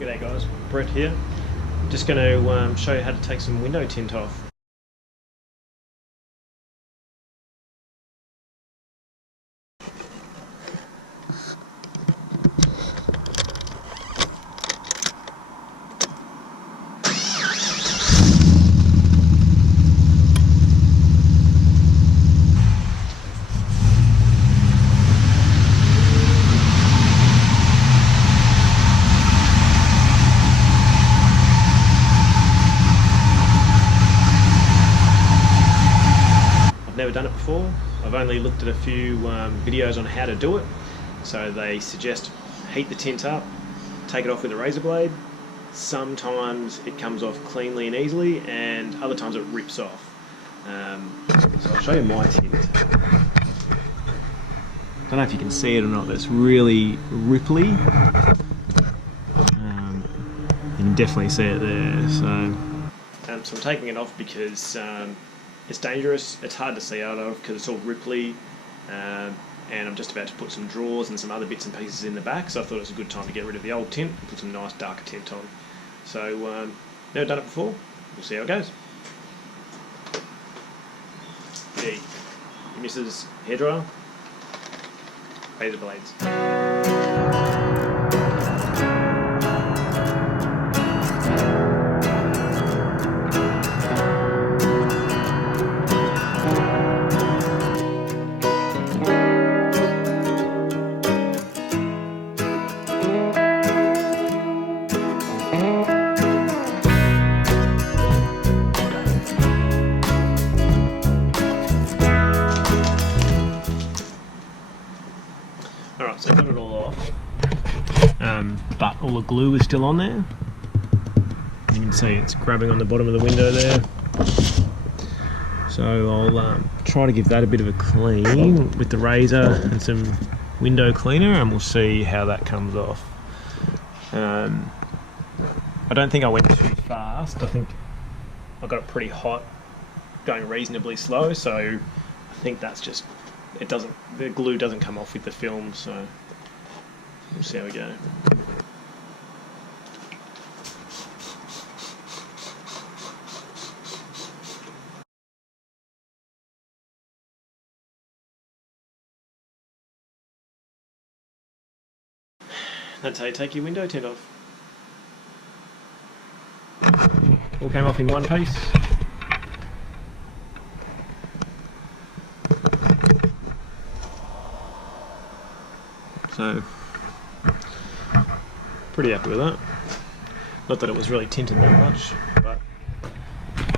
G'day guys, Brett here. Just going to show you how to take some window tint off. Never done it before. I've only looked at a few videos on how to do it. So they suggest heat the tint up, take it off with a razor blade. Sometimes it comes off cleanly and easily, and other times it rips off. So I'll show you my tint. Don't know if you can see it or not, but it's really ripply. You can definitely see it there. So I'm taking it off because it's dangerous, it's hard to see out of because it's all ripply, and I'm just about to put some drawers and some other bits and pieces in the back, so I thought it was a good time to get rid of the old tint and put some nice darker tint on. So, never done it before, we'll see how it goes. The Mrs. Hairdryer, razor blades. Alright, so I got it all off, but all the glue is still on there. You can see it's grabbing on the bottom of the window there. So I'll try to give that a bit of a clean with the razor and some window cleaner, and we'll see how that comes off. I don't think I went too fast. I think I got it pretty hot, going reasonably slow, so I think that's just, the glue doesn't come off with the film, so we'll see how we go. That's how you take your window tint off. All came off in one piece. So, pretty happy with that. Not that it was really tinted that much, but I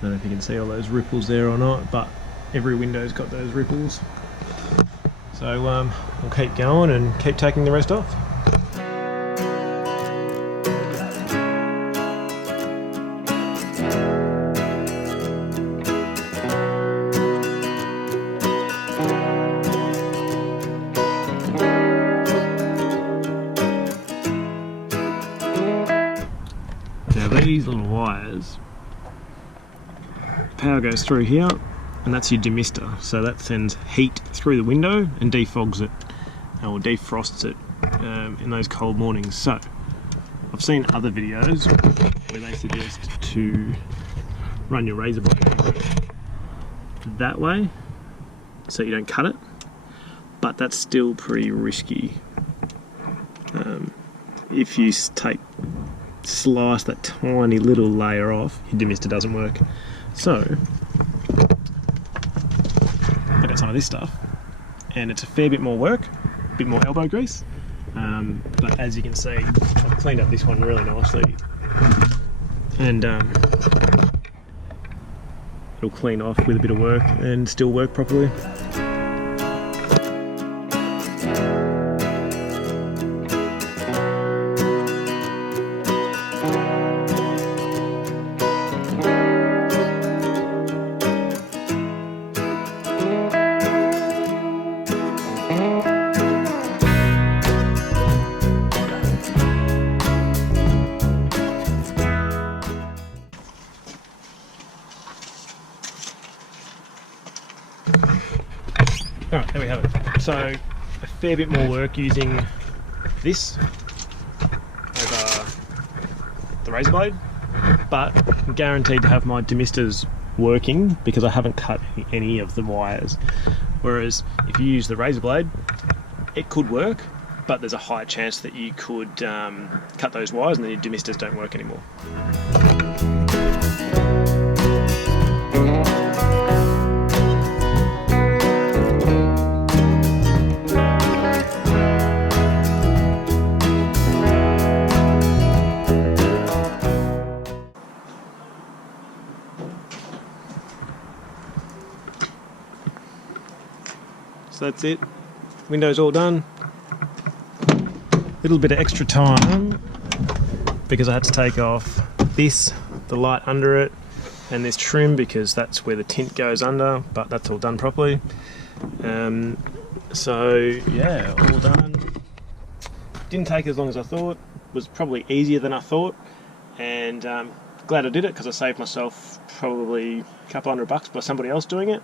don't know if you can see all those ripples there or not, but every window's got those ripples. So we'll keep going and keep taking the rest off. These little wires, power goes through here, and that's your demister, so that sends heat through the window and defogs it, or defrosts it in those cold mornings. So I've seen other videos where they suggest to run your razor blade that way so you don't cut it, but that's still pretty risky. If you slice that tiny little layer off, your demister doesn't work. So I got some of this stuff, and it's a fair bit more work, a bit more elbow grease, but as you can see, I've cleaned up this one really nicely, and it'll clean off with a bit of work and still work properly. Alright, there we have it. So, a fair bit more work using this over razor blade, but I'm guaranteed to have my demisters working because I haven't cut any of the wires. Whereas if you use the razor blade, it could work, but there's a high chance that you could cut those wires and then your demisters don't work anymore. So that's it, windows all done. Little bit of extra time because I had to take off this, the light under it, and this trim because that's where the tint goes under, but that's all done properly. So yeah, all done. Didn't take as long as I thought, was probably easier than I thought, and glad I did it because I saved myself probably a couple $100 by somebody else doing it.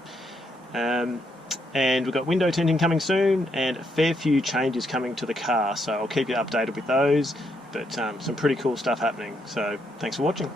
And we've got window tinting coming soon and a fair few changes coming to the car, so I'll keep you updated with those, but some pretty cool stuff happening. So thanks for watching.